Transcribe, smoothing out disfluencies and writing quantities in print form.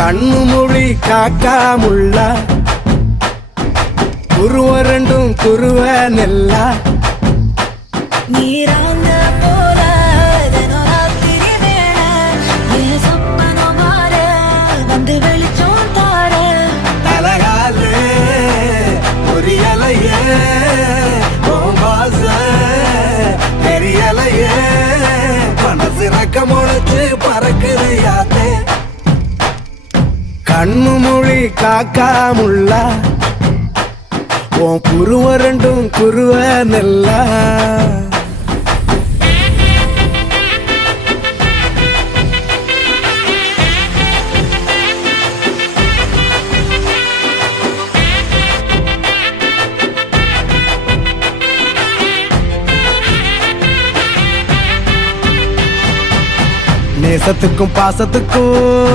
கண்ணு மொழி காக்காமுள்ள குருவ ரெண்டும் குருவ நெல்லா நீராங்க போல தினராத்திரி வேளை என் சொப்பனம் மாற வந்து வெளிச்சம் தார தலகாலே பொரியலையே ஓம்பாச தெரியலையே மனசு ரக்க முளைச்சு பறக்குது யாத்தே கண்ணு மொழி காக்காமுள்ள உன் குருவ ரெண்டும் குருவ நெல்லா நேசத்துக்கும் பாசத்துக்கும்